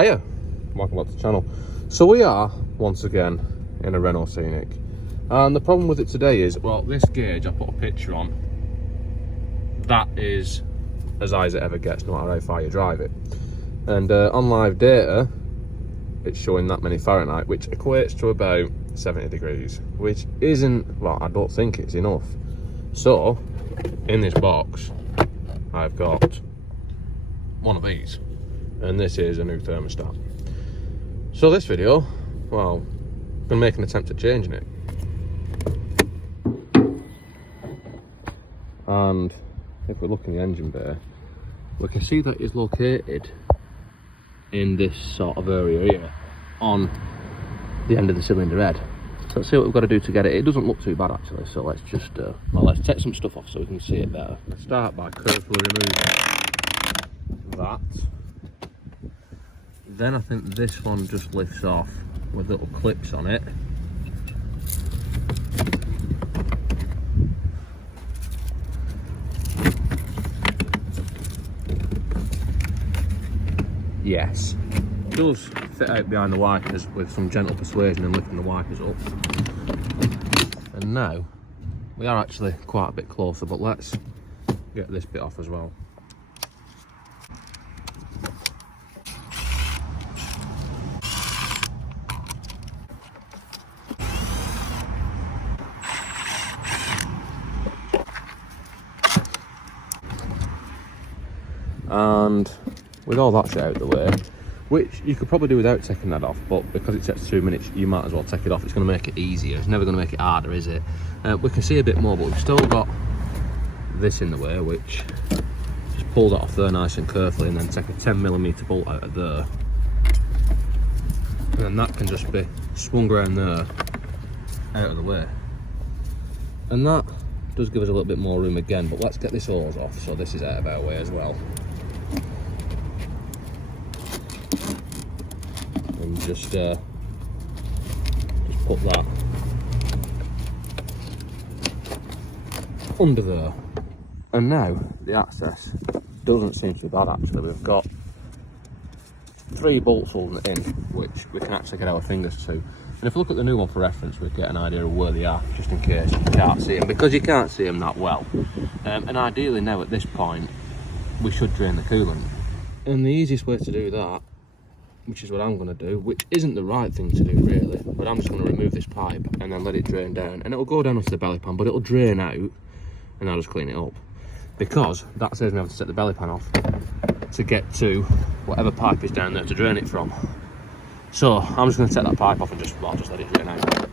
Hiya, welcome back to the channel. So we are once again in a Renault Scenic, and the problem with it today is, well, this gauge I put a picture on, that is as high as it ever gets no matter how far you drive it, and on live data it's showing that many Fahrenheit, which equates to about 70 degrees, which isn't, well, I don't think it's enough. So in this box I've got one of these, and this is a new thermostat. So this video, well, I'm gonna make an attempt at changing it. And if we look in the engine bay, we can see that it's located in this sort of area here on the end of the cylinder head. So let's see what we've got to do to get it. It doesn't look too bad actually, so let's just well, let's take some stuff off so we can see it better. Let's start by carefully removing that. Then I think this one just lifts off with little clips on it. Yes, it does fit out behind the wipers with some gentle persuasion and lifting the wipers up. And now we are actually quite a bit closer, but let's get this bit off as well. And with all that shit out of the way, which you could probably do without taking that off, but because it takes 2 minutes, you might as well take it off. It's going to make it easier. It's never going to make it harder, is it? We can see a bit more, but we've still got this in the way, which just pull that off there nice and carefully, and then take a 10mm bolt out of there, and then that can just be swung around there out of the way. And that does give us a little bit more room again, but let's get this hose off so this is out of our way as well. And just put that under there. And now the access doesn't seem to be bad actually. We've got 3 bolts holding it in, which we can actually get our fingers to. And if we look at the new one for reference, we get an idea of where they are, just in case you can't see them, because you can't see them that well. And ideally now at this point, we should drain the coolant. And the easiest way to do that, which is what I'm going to do, which isn't the right thing to do really, but I'm just going to remove this pipe and then let it drain down, and it'll go down onto the belly pan, but it'll drain out, and I'll just clean it up, because that saves me having to set the belly pan off to get to whatever pipe is down there to drain it from. So I'm just going to take that pipe off and just let it drain out.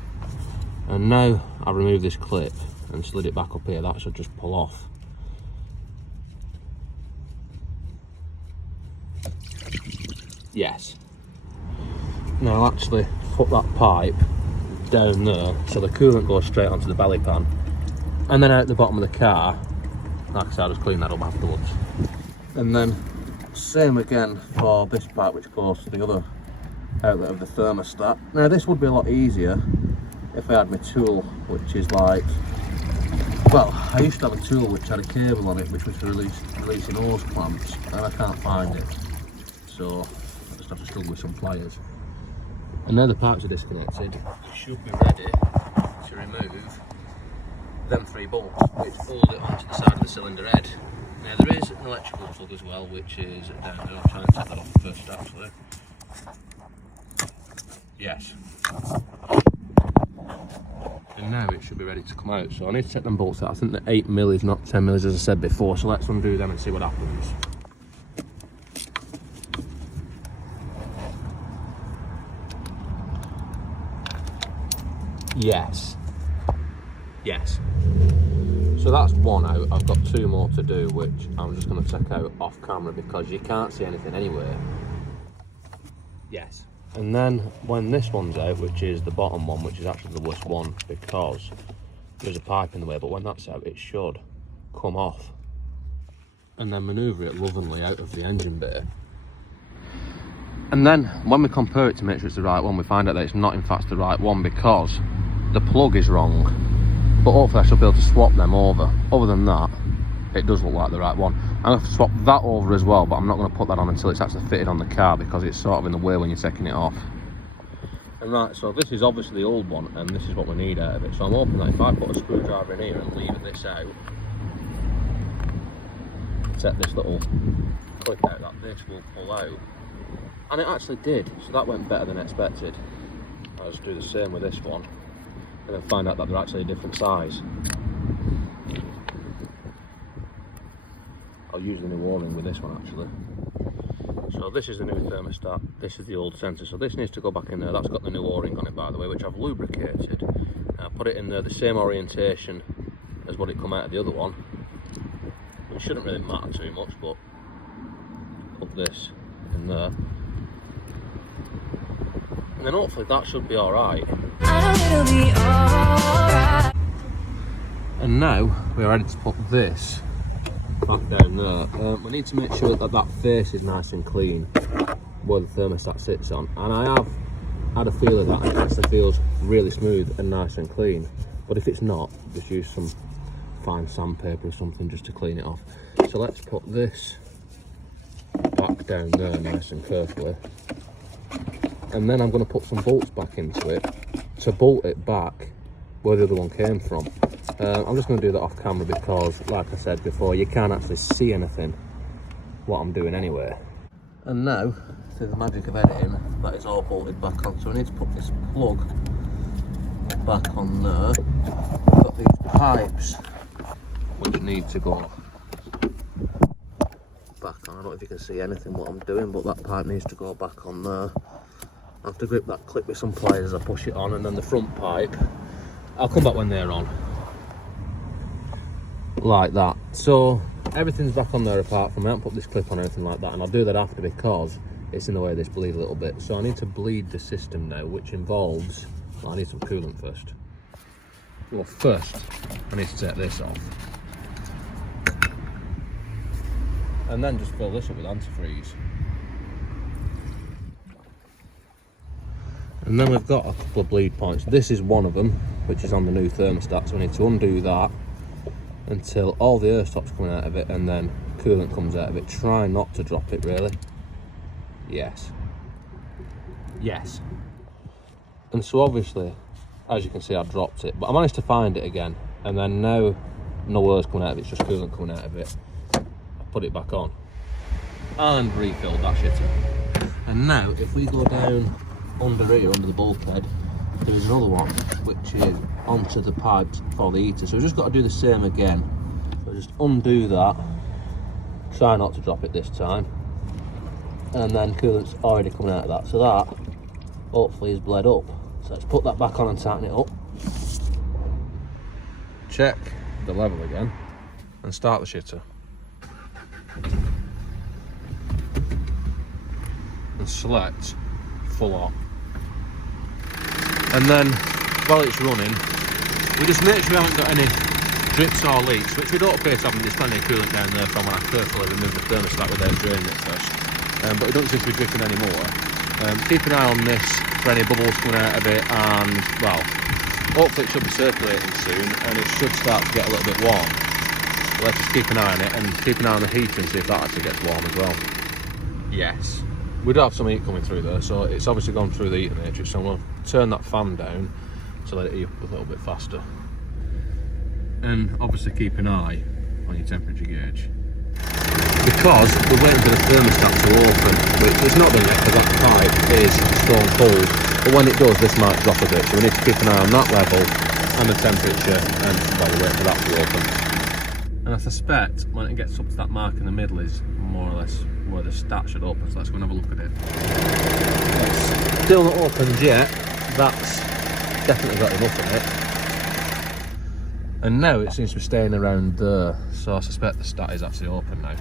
And now I remove this clip and slid it back up here. That should just pull off. Yes. Now I'll actually put that pipe down there so the coolant goes straight onto the belly pan, and then out the bottom of the car. Like I said, I'll just clean that up afterwards. And then same again for this pipe, which goes to the other outlet of the thermostat. Now this would be a lot easier if I had my tool, which is like, well, I used to have a tool which had a cable on it which was for releasing hose clamps, and I can't find it, so I just have to struggle with some pliers. And now the pipes are disconnected, we should be ready to remove them 3 bolts which hold it onto the side of the cylinder head. Now there is an electrical plug as well, which is down there. I'll try and take that off first actually. Yes. And now it should be ready to come out. So I need to take them bolts out. I think the 8mm, not 10mm as I said before. So let's undo them and see what happens. Yes. Yes. So that's one out. I've got 2 more to do, which I'm just going to take out off camera because you can't see anything anyway. Yes. And then when this one's out, which is the bottom one, which is actually the worst one because there's a pipe in the way, but when that's out it should come off, and then manoeuvre it lovingly out of the engine bay. And then when we compare it to make sure it's the right one, we find out that it's not in fact the right one because the plug is wrong, but hopefully I should be able to swap them over. Other than that, it does look like the right one. I'm going to swap that over as well, but I'm not going to put that on until it's actually fitted on the car, because it's sort of in the way when you're taking it off. And right, so this is obviously the old one, and this is what we need out of it. So I'm hoping that if I put a screwdriver in here and lever this out, set this little clip out, that this will pull out. And it actually did, so that went better than expected. I'll just do the same with this one, and then find out that they're actually a different size. I'll use the new O-ring with this one actually. So this is the new thermostat, this is the old sensor, so this needs to go back in there. That's got the new O-ring on it, by the way, which I've lubricated. Put it in there the same orientation as what it come out of the other one. It shouldn't really matter too much, but put this in there. And then hopefully that should be alright. And now we're ready to put this back down there. We need to make sure that that face is nice and clean where the thermostat sits on, and I have had a feel of that, and it actually feels really smooth and nice and clean. But if it's not, just use some fine sandpaper or something just to clean it off. So let's put this back down there nice and carefully, and then I'm going to put some bolts back into it to bolt it back where the other one came from. I'm just going to do that off camera because, like I said before, you can't actually see anything what I'm doing anyway. And now, through the magic of editing, that is all bolted back on. So we need to put this plug back on there. We've got these pipes which need to go back on. I don't know if you can see anything what I'm doing, but that pipe needs to go back on there. I have to grip that clip with some pliers as I push it on, and then the front pipe, I'll come back when they're on. Like that. So everything's back on there apart from, I haven't put this clip on or anything like that, and I'll do that after because it's in the way of this bleed a little bit. So I need to bleed the system now, which involves, well, I need some coolant first. Well, first I need to take this off, and then just fill this up with antifreeze. And then we've got a couple of bleed points. This is one of them, which is on the new thermostat, so we need to undo that until all the air stops coming out of it, and then coolant comes out of it. Try not to drop it, really. Yes. Yes. And so obviously, as you can see, I dropped it, but I managed to find it again, and then now no air's coming out of it, it's just coolant coming out of it. I put it back on and refilled that shit. And now if we go down under here, under the bulkhead, there is another one which is onto the pipes for the heater. So we've just got to do the same again. So just undo that, try not to drop it this time, and then coolant's already coming out of that, so that hopefully is bled up. So let's put that back on and tighten it up, check the level again, and start the shitter. And select full on. And then while it's running, we just make sure we haven't got any drips or leaks, which we don't appear to have. There's plenty of coolant down there from when I carefully removed the thermostat without draining it first. But it doesn't seem to be dripping anymore. Keep an eye on this for any bubbles coming out of it, and well, hopefully it should be circulating soon and it should start to get a little bit warm. So let's just keep an eye on it, and keep an eye on the heater and see if that actually gets warm as well. Yes. We do have some heat coming through there, so it's obviously gone through the heater matrix, so I'm going to turn that fan down to let it heat up a little bit faster. And obviously keep an eye on your temperature gauge, because we're waiting for the thermostat to open, which it's not done yet because that pipe is stone cold, but when it does this might drop a bit, so we need to keep an eye on that level and the temperature, and while we're waiting for that to open. And I suspect when it gets up to that mark in the middle is more or less where the stat should open, so let's go and have a look at it. It's still not opened yet, that's definitely got enough in it. And now it seems to be staying around there, so I suspect the stat is actually open now.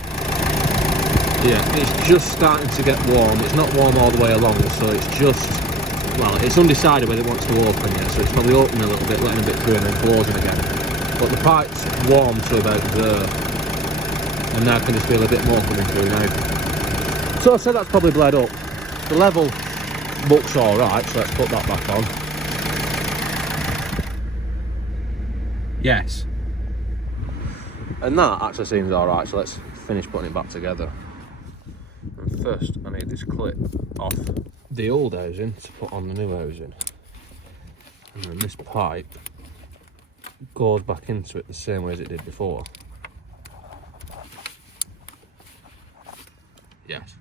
Yeah, it's just starting to get warm. It's not warm all the way along, so it's just, well, it's undecided whether it wants to open yet, so it's probably opening a little bit, letting a bit through and then closing again. But the pipe's warm to about there, and now I can just feel a bit more coming through now. So I said that's probably bled up. The level looks alright, so let's put that back on. Yes. And that actually seems alright, so let's finish putting it back together. And first I need this clip off the old housing to put on the new housing. And then this pipe goes back into it the same way as it did before. Yes.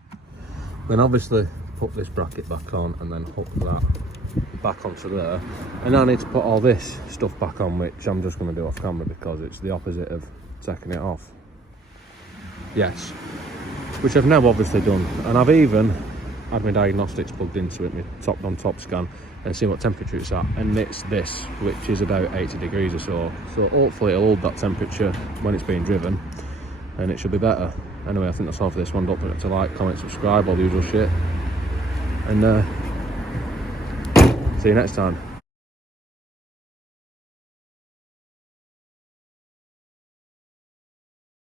Then obviously put this bracket back on and then hook that back onto there. And now I need to put all this stuff back on, which I'm just going to do off camera because it's the opposite of taking it off. Yes. Which I've now obviously done. And I've even had my diagnostics plugged into it, my top scan, and see what temperature it's at. And it's this, which is about 80 degrees or so. So hopefully it'll hold that temperature when it's being driven and it should be better. Anyway, I think that's all for this one. Don't forget to like, comment, subscribe, all the usual shit. And see you next time.